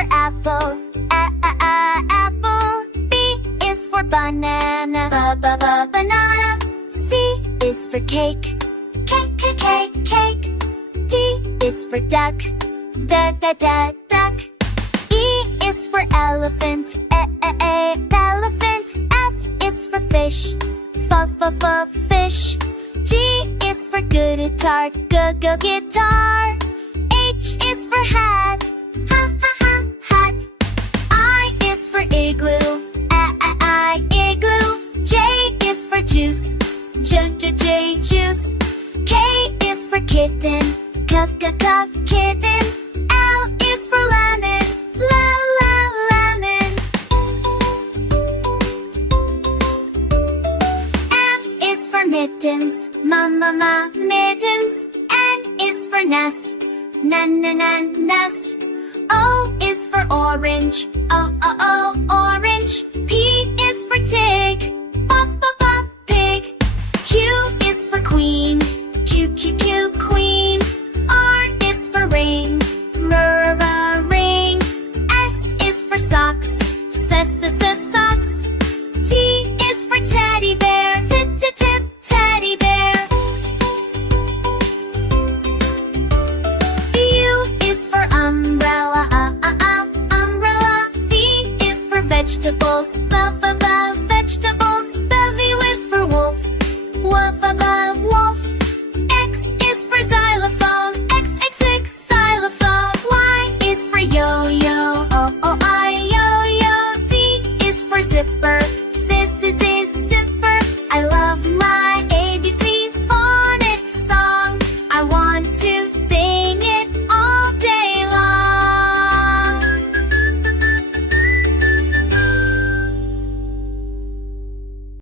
for apple, apple. B is for banana, banana. C is for cake, cake. D is for duck, duck. E is for elephant, elephant. F is for fish, fish. G is for guitar, guitar. H is for hat, hat. I is for igloo, igloo. J is for juice, juice. K is for kitten, kitten. L is for lemon, lemon. M is for mittens, mittens. N is for nest, nest. O is for orange, orange. P is for pig, pig. Q is for queen, queen. R is for ring, ring. S is for socks, socks. T is for teddy bear, teddy bear. U is for umbrella, umbrella. V is for vegetables,